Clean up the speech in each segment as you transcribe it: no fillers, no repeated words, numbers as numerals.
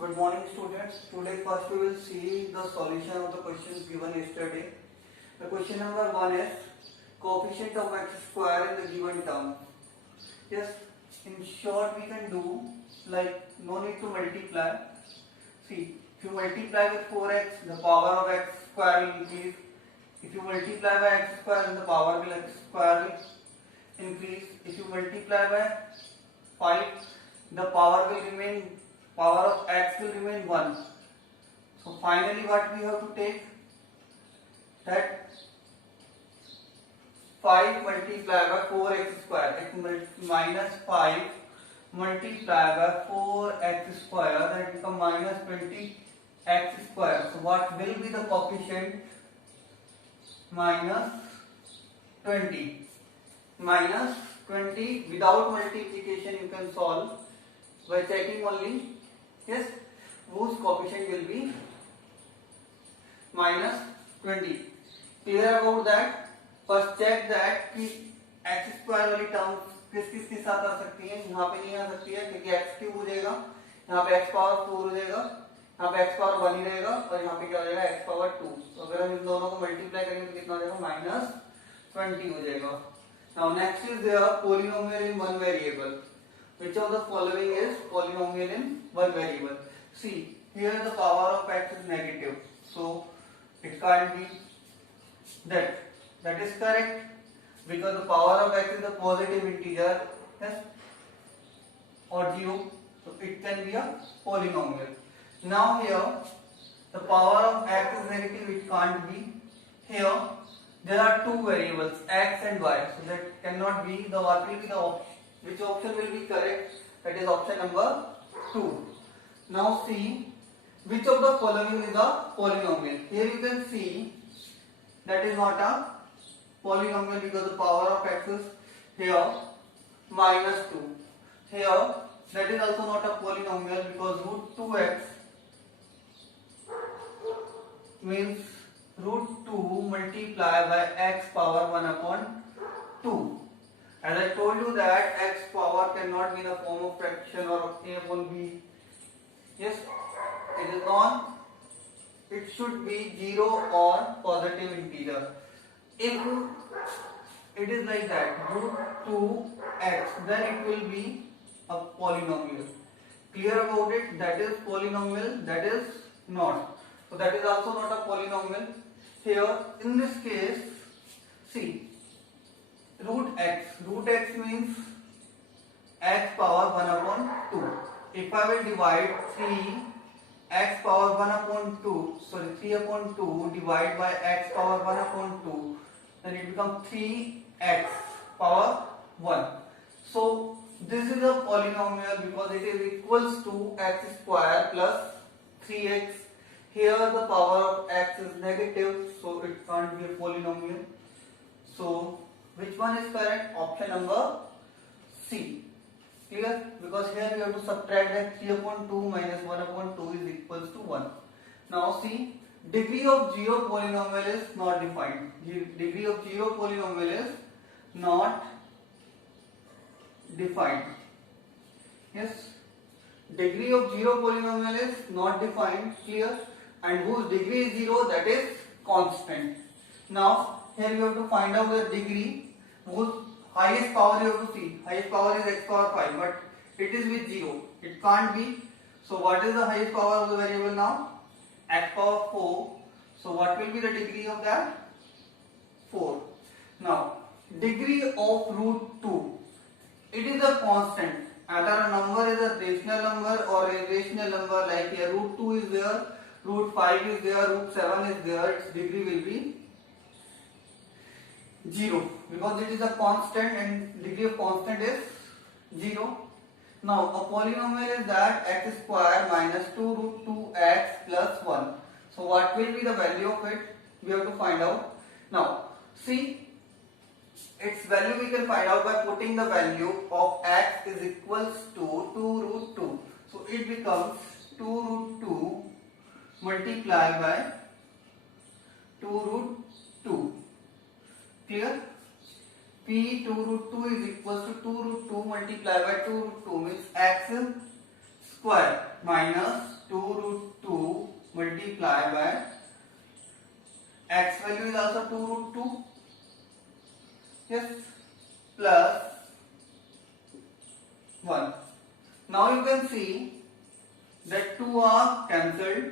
Good morning, students. Today first we will see the solution of the questions given yesterday. The question number 1 is coefficient of x square in the given term. Yes, in short we can do like no need to multiply. See, if you multiply with 4x, the power of x square will increase. If you multiply by x square, then the power will x square will increase. If you multiply by 5, the power of x will remain 1. So finally what we have to take, that 5 multiplied by 4x square, minus 5 multiplied by 4x square, that becomes minus 20x square. So what will be the coefficient? Minus 20. Minus 20 without multiplication you can solve by checking only. Yes, whose coefficient will be minus 20. Clear about that? First check that कि x square वाली term किस साथ आ सकती है, यहाँ पे नहीं आ सकती है क्योंकि x क्यूब हो जाएगा, यहाँ पे x पावर 4 हो जाएगा, यहाँ पे x पावर 1 ही रहेगा और यहाँ पे क्या हो जाएगा x पावर 2. तो अगर हम इन दोनों को मल्टीप्लाई करेंगे तो कितना हो जाएगा? माइनस 20 हो जाएगा. Now next is there polynomial in one variable. Which of the following is polynomial in one variable? See, here the power of x is negative, so it can't be that. That is correct because the power of x is a positive integer, yes, or 0, so it can be a polynomial. Now here the power of x is negative, it can't be. Here there are two variables x and y, so that cannot be. The what will be the option? Which option will be correct? That is option number 2. Now see which of the following is a polynomial. Here you can see that is not a polynomial because the power of x is here minus 2. Here that is also not a polynomial because root 2x means root 2 multiplied by x power 1 upon 2. As I told you that x power cannot be in the form of fraction or a upon b. Yes, it is on. It should be 0 or positive integer. If it is like that, root 2x, then it will be a polynomial. Clear about it? That is polynomial, that is not. So that is also not a polynomial. Here in this case, see, root x means x power 1 upon 2. If I will divide 3x power 1 upon 2, sorry 3 upon 2 divided by x power 1 upon 2, then it becomes 3x power 1. So this is a polynomial because it is equals to x square plus 3x. Here the power of x is negative, so it can't be a polynomial. So which one is correct? Option number C. Clear? Because here we have to subtract that 3 upon 2 minus 1 upon 2 is equals to 1. Now see, degree of 0 polynomial is not defined. Degree of 0 polynomial is not defined. Yes, degree of 0 polynomial is not defined. Clear? And whose degree is 0, that is constant. Now here you have to find out the degree whose highest power you have to see. Highest power is x power 5, but it is with 0. It can't be. So what is the highest power of the variable now? X power 4. So what will be the degree of that? 4. Now degree of root 2. It is a constant. Either a number is a rational number or a irrational number, like here root 2 is there, root 5 is there, root 7 is there, its degree will be 0 because it is a constant and degree of constant is 0. Now a polynomial is that x square minus 2 root 2x plus 1. So what will be the value of it? We have to find out. Now see, its value we can find out by putting the value of x is equals to 2 root 2. So it becomes 2 root 2 multiplied by 2 root 2. Clear? P 2 root 2 is equals to 2 root 2 multiplied by 2 root 2 means x square minus 2 root 2 multiplied by x value is also 2 root 2. Yes, plus 1. Now you can see that 2 are cancelled.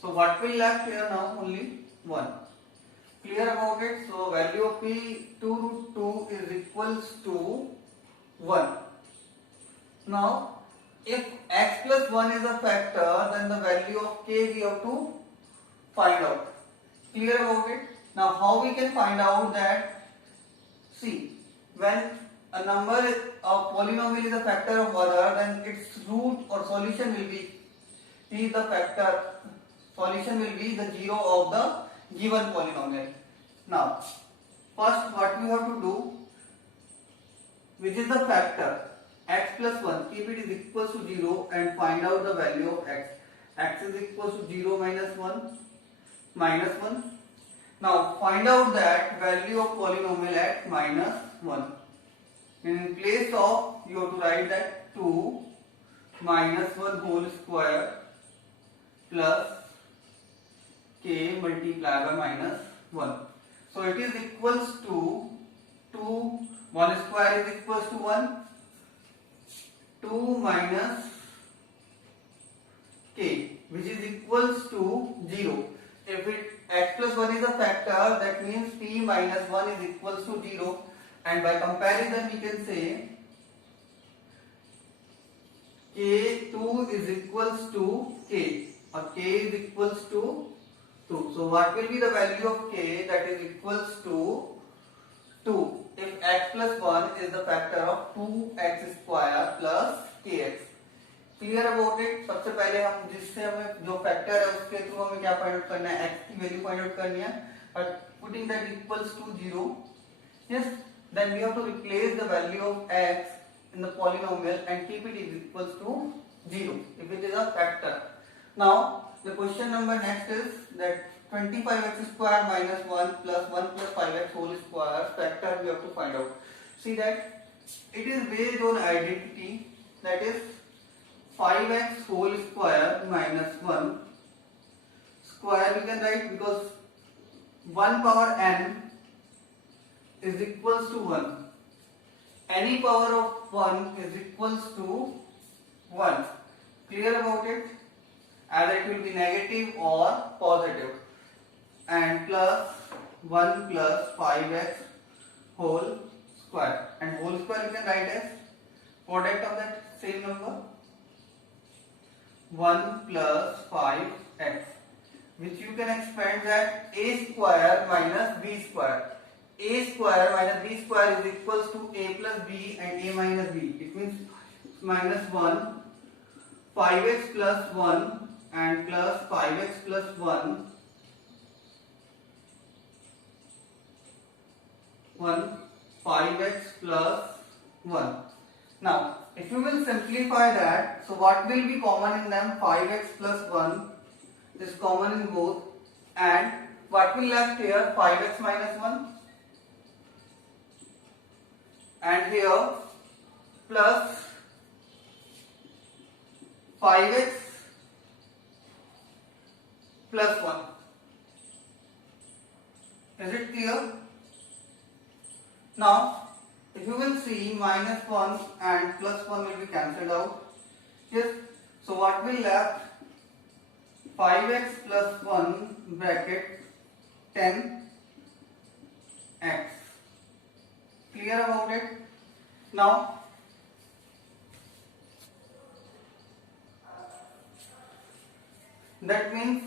So what will left here now? Only 1. Clear about it? So value of p 2 root 2 is equals to 1. Now if x plus 1 is a factor, then the value of k we have to find out. Clear about it? Now how we can find out that? See, when a number, a polynomial is a factor of other, then its root or solution will be the factor. Solution will be the 0 of the given polynomial. Now, first what we have to do, which is the factor, x plus 1, keep it is equals to 0 and find out the value of x. X is equals to 0 minus 1 minus 1. Now find out that value of polynomial at minus 1. In place of, you have to write that 2 minus 1 whole square plus k multiplied by minus 1. So it is equals to 2, 1 square is equals to 1, 2 minus k, which is equals to 0. If it x plus 1 is a factor, that means p minus 1 is equals to 0, and by comparison we can say k2 is equals to k, or k is equals to 2. So what will be the value of k? That is equals to 2 if x plus 1 is the factor of 2x square plus kx. Clear about it? सबसे पहले हम जिससे हमें जो factor है उसके through हमें क्या फाइंड आउट करना है, x की वैल्यू फाइंड आउट करनी है, और putting that equals to 0, yes, then we have to replace the value of x in the polynomial and keep it is equals to 0 if it is a factor. Now the question number next is that 25x square minus 1 plus 1 plus 5x whole square factor we have to find out. See that it is based on identity, that is 5x whole square minus 1 square we can write, because 1 power n is equals to 1. Any power of 1 is equals to 1. Clear about it? Either it will be negative or positive. And plus 1 plus 5x whole square. And whole square you can write as product of that same number. 1 plus 5x, which you can expand that a square minus b square. A square minus b square is equals to a plus b and a minus b. It means minus 1, 5x plus 1 and plus 5x plus 1, 5x plus 1. Now, if you will simplify that, so what will be common in them? 5x plus 1 is common in both, and what will left here? 5x minus 1, and here plus 5x plus 1. Is it clear? Now, if you will see, minus 1 and plus 1 will be cancelled out. Yes. So what will left? 5x plus 1 bracket 10x. Clear about it? Now, that means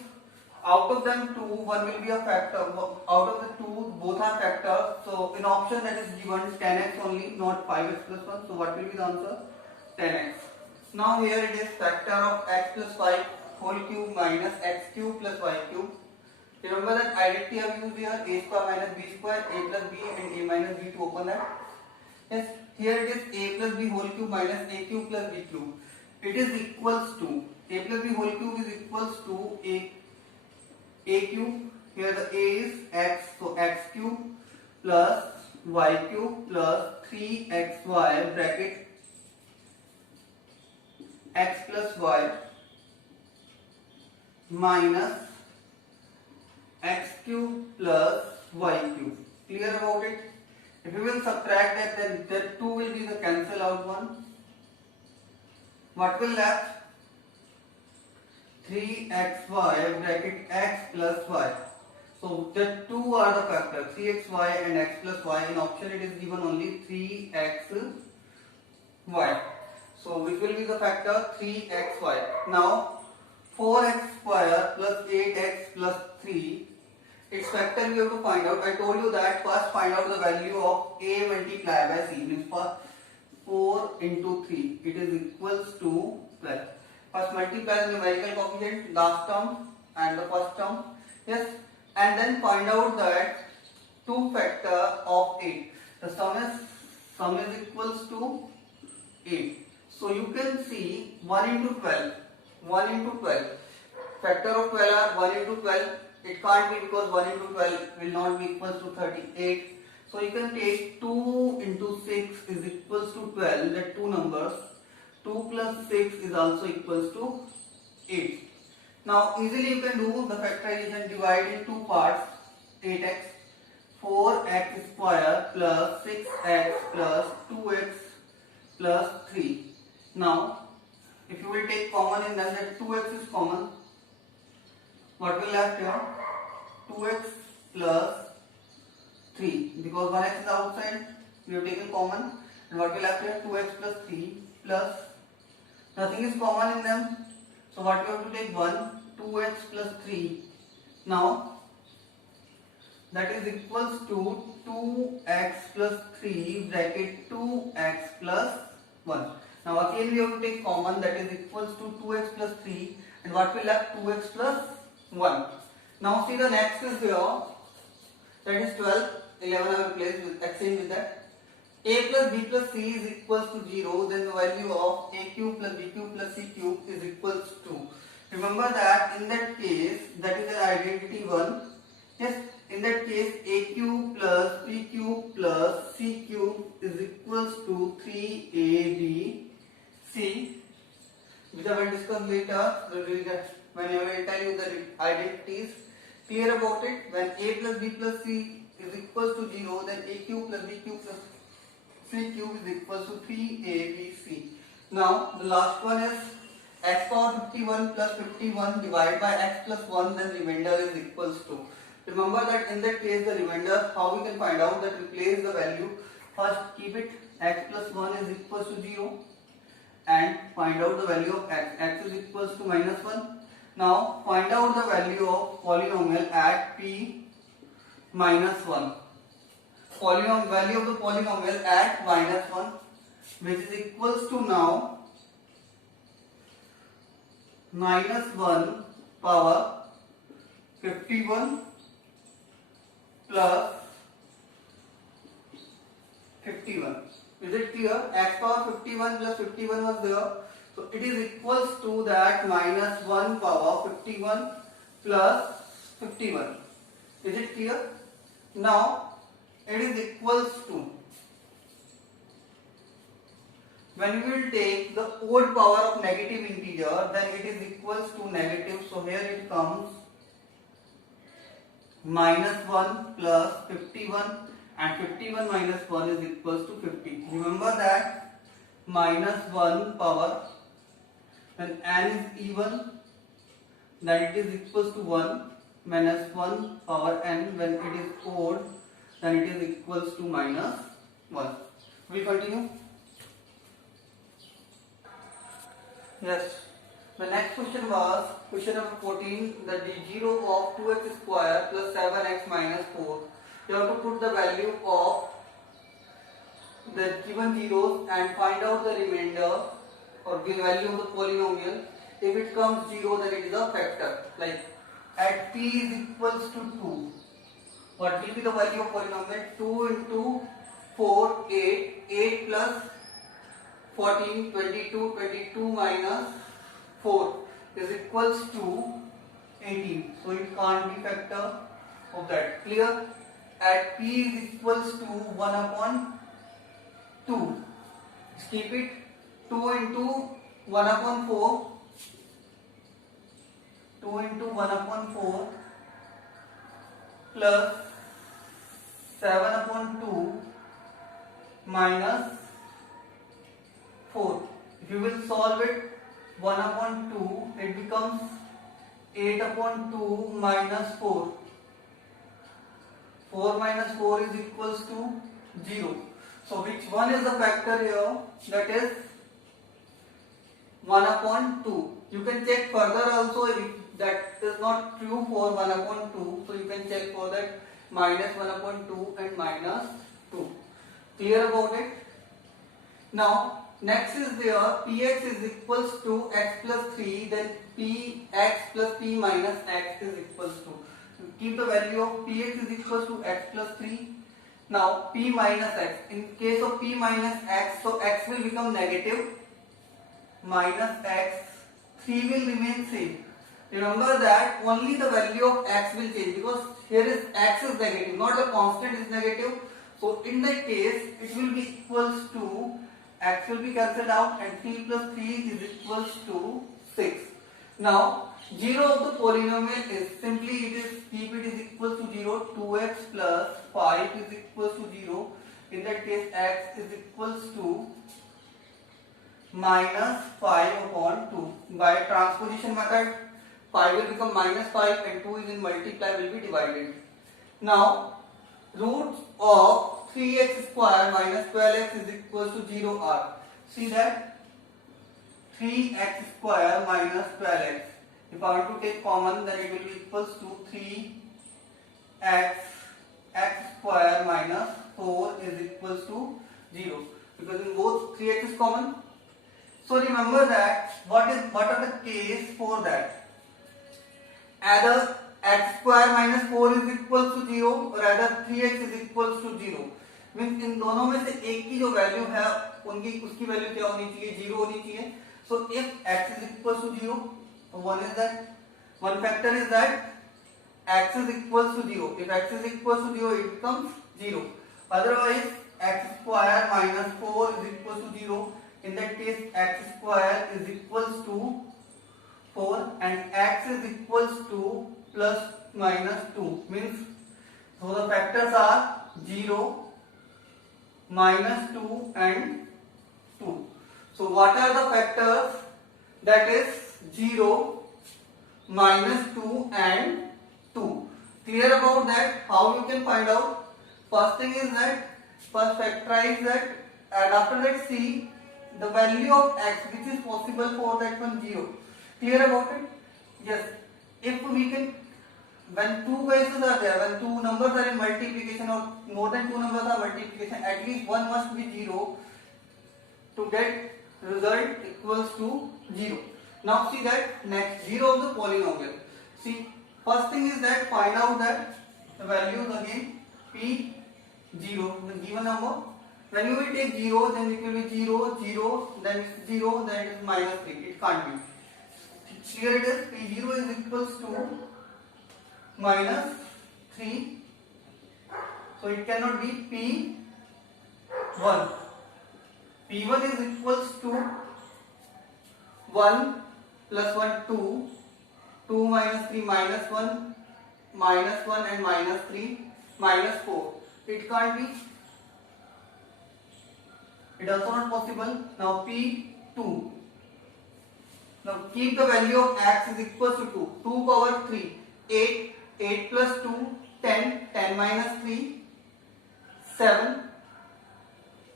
out of them two, one will be a factor. Out of the two, both are factors. So in option that is given 10x only, not 5x plus 1. So what will be the answer? 10x. Now here it is factor of x plus 5 whole cube minus x cube plus y cube. Remember that identity I have used here, a square minus b square, a plus b and a minus b to open that. Yes, here it is a plus b whole cube minus a cube plus b cube. It is equals to, a plus b whole cube is equals to a cube. Here the a is x, so x cube plus y cube plus 3xy bracket x plus y minus x cube plus y cube. Clear about it? If you will subtract that, then that 2 will be the cancel out one. What will left? 3xy bracket x plus y. So the two are the factors 3xy and x plus y. In option it is given only 3xy. So which will be the factor? 3xy. Now 4x square plus 8x plus 3. Its factor we have to find out. I told you that first find out the value of a multiplied by c. Means first 4 into 3. It is equals to 12. First multiply the numerical coefficient, last term and the first term. Yes. And then find out that 2 factor of 8. The sum is equals to 8. So you can see 1 into 12. 1 into 12. Factor of 12 are 1 into 12. It can't be because 1 into 12 will not be equals to 38. So you can take 2 into 6 is equals to 12. That two numbers. 2 plus 6 is also equals to 8. Now easily you can do the factorization. Divide in two parts. 8x, 4x square plus 6x plus 2x plus 3. Now if you will take common in them, that 2x is common. What will left here? 2x plus 3. Because 1x is outside, we have taken common. And what will left here? 2x plus 3 plus nothing is common in them. So what we have to take? 1, 2x plus 3. Now that is equals to 2x plus 3 bracket 2x plus 1. Now again we have to take common, that is equals to 2x plus 3, and what will left? 2x plus 1. Now see the next is here, that is 12, 11 I will place with exchange with that. A plus b plus c is equals to 0, then the value of a cube plus b cube plus c cube is equals to. Remember that in that case, that is an identity one. Yes, in that case a cube plus b cube plus c cube is equals to 3abc, which I will discuss later when I will tell you the identities. Clear about it? When a plus b plus c is equals to 0, then a cube plus b cube plus c cube is equals to 3abc. Now the last one is x power 51 plus 51 divided by x plus 1, then remainder is equals to. Remember that in that case the remainder, how we can find out that? Replace the value. First keep it x plus 1 is equals to 0 and find out the value of x. X is equals to minus 1. Now find out the value of polynomial at p minus 1. Value of the polynomial at minus 1, which is equals to now minus 1 power 51 plus 51. Is it clear? X power 51 plus 51 was there. So it is equals to that minus 1 power 51 plus 51. Is it clear? Now it is equals to, when we will take the odd power of negative integer, then it is equals to negative. So here it comes minus 1 plus 51, and 51 minus 1 is equals to 50. Remember that minus 1 power, when n is even, then it is equals to 1, minus 1 power n, when it is odd, then it is equals to minus 1. We continue. Yes. The next question was question number 14. The d0 of 2x square plus 7x minus 4. You have to put the value of the given zeros and find out the remainder or the value of the polynomial. If it comes 0, then it is a factor. Like at p is equals to 2. What will be the value of polynomial? 2 into 4, 8. 8 plus 14, 22. 22 minus 4 is equals to 18. So it can't be factor of that. Clear? At p is equals to 1 upon 2. Just keep it. 2 into 1 upon 4. 2 2 into 1 upon 4 plus 7 upon 2 minus 4. If you will solve it, 1 upon 2, it becomes 8 upon 2 minus 4. 4 minus 4 is equals to 0. So which one is the factor here? That is 1 upon 2. You can check further also if that is not true for 1 upon 2. So you can check for that minus 1 upon 2 and minus 2. Clear about it? Now next is there px is equals to x plus 3, then px plus p minus x is equals to. Keep the value of px is equals to x plus 3. Now p minus x. In case of p minus x, so x will become negative minus x, 3 will remain same. Remember that only the value of x will change because here is x is negative, not the constant is negative. So in that case it will be equals to, x will be cancelled out and 3 plus 3 is equals to 6. Now 0 of the polynomial is simply it is keep it is equal to 0. 2x plus 5 is equals to 0. In that case x is equals to minus 5 upon 2. By transposition method 5 will become minus 5 and 2 is in multiply will be divided. Now roots of 3x square minus 12x is equals to 0 are. See that 3x square minus 12x. If I want to take common, then it will be equals to 3x square minus 4 is equals to 0 because in both 3x is common. So remember that what are the case for that? Either x square minus 4 is equals to 0 or either 3x is equals to 0. Means in दोनों में से एक की जो value है उनकी उसकी value क्या होनी चाहिए? 0 होनी चाहिए. So if x is equals to 0, one is that one factor is that x is equals to 0. If x is equals to 0, it becomes 0. Otherwise, x square minus 4 is equals to 0. In that case, x square is equals to 4 and x is equals to plus minus 2. Means so the factors are 0, minus 2 and 2. So what are the factors? That is 0, minus 2 and 2. Clear about that? How you can find out? First thing is that first factorize that and after that see the value of x which is possible for that one 0. Clear about it? Yes. If we can, when two cases are there, when two numbers are in multiplication or more than two numbers are multiplication, at least one must be 0 to get result equals to 0. Now see that next 0 of the polynomial. See, first thing is that find out that the values again p 0, the given number. When you will take 0, then it will be 0, 0, then it's 0, then it is minus 3. It can't be. Here it is p0 is equals to minus 3. So it cannot be p1. p1 is equals to 1 plus 1 2. 2 minus 3 minus 1 and minus 3 minus 4. It can't be. It also not possible. Now p2. Now keep the value of x is equals to 2. 2 power 3. 8. 8 plus 2. 10. 10 minus 3. 7.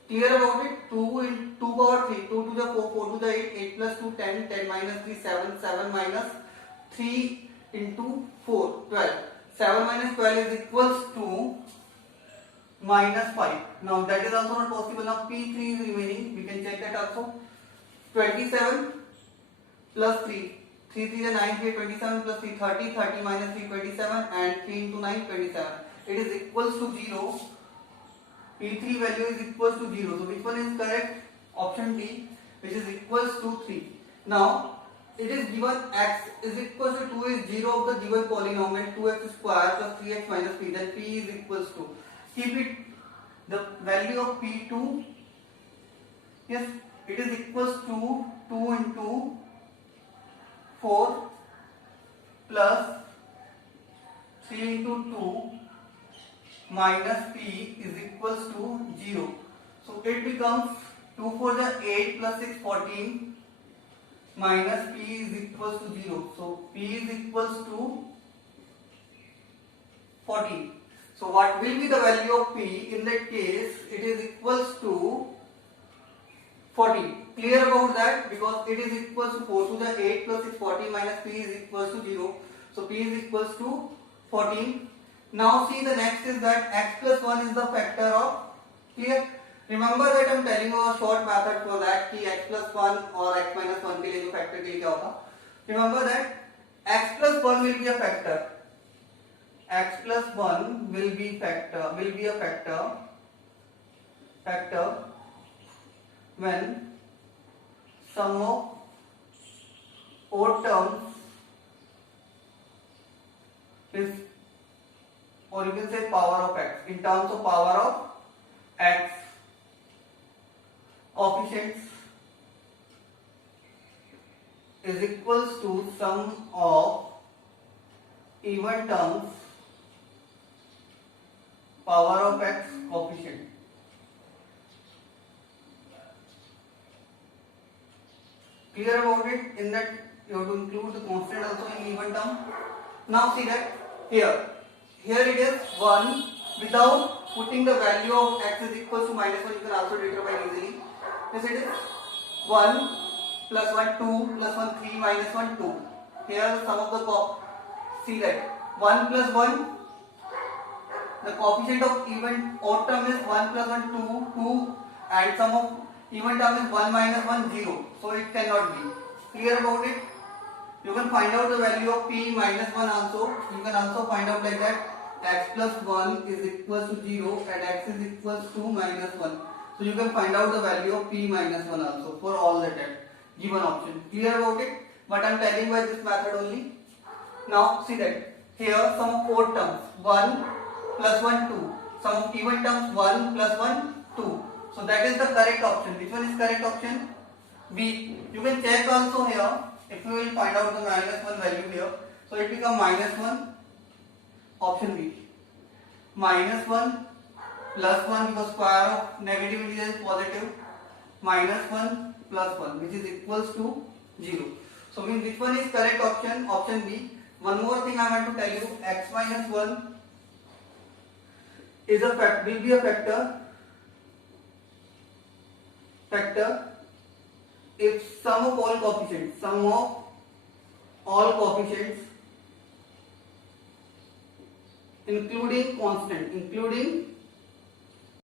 Clear about it? 2 in 2 power 3. 2 to the 4. 4 to the 8. 8 plus 2. 10. 10 minus 3. 7. 7 minus 3 into 4. 12. 7 minus 12 is equals to minus 5. Now that is also not possible. Now p3 is remaining. We can check that also. 27 plus 3. 3 3 is 9, 3 27 plus 3 30. 30 minus 3 27 and 3 into 9 27. It is equals to 0. P3 value is equals to 0. So which one is correct? Option D, which is equals to 3. Now it is given x is equals to 2 is 0 of the given polynomial 2x square plus 3x minus p. Then p is equals to, keep it the value of p2. Yes, it is equals to 2 into 4 plus 3 into 2 minus p is equals to 0. So it becomes 2 for the 8 plus 6 14 minus p is equals to 0. So p is equals to 14. So what will be the value of p? In that case it is equals to 14. Clear about that? Because it is equals to 4 to the 8 plus 6 14 minus p is equals to 0. So p is equals to 14. Now see the next is that x plus 1 is the factor of, clear? Remember that I am telling you a short method for that कि x plus 1 और x minus 1 के लिए जो factor के लिए क्या होगा? Remember that x plus 1 will be a factor. X plus 1 will be a factor when sum of odd terms is, or you can say power of x, in terms of power of x, coefficients is equals to sum of even terms power of x coefficient. Clear about it? In that you have to include the constant also in even term. Now see that here it is 1 without putting the value of x is equals to minus 1. You can also determine easily. Yes, it is 1 plus 1 2 plus 1 3 minus 1 2. Here the sum of the see that 1 plus 1, the coefficient of even odd term is 1 plus 1 2 and sum of even term is 1 minus 1 0. So it cannot be. Clear about it? You can find out the value of p minus 1 also. You can also find out like that x plus 1 is equals to 0 and x is equals to minus 1. So you can find out the value of p minus 1 also for all the given option. Clear about it? But I am telling by this method only. Now see that here sum of odd terms 1 plus 1 2. Sum of even terms 1 plus 1 2. So that is the correct option. Which one is correct option? B. You can check also here. If you will find out the minus 1 value here, so it becomes minus 1, option B. Minus 1 plus 1 because square of negative integer is positive, minus 1 plus 1 which is equals to 0. So means which one is correct option? Option B. One more thing I want to tell you, x minus 1 is will be a factor if sum of all coefficients including constant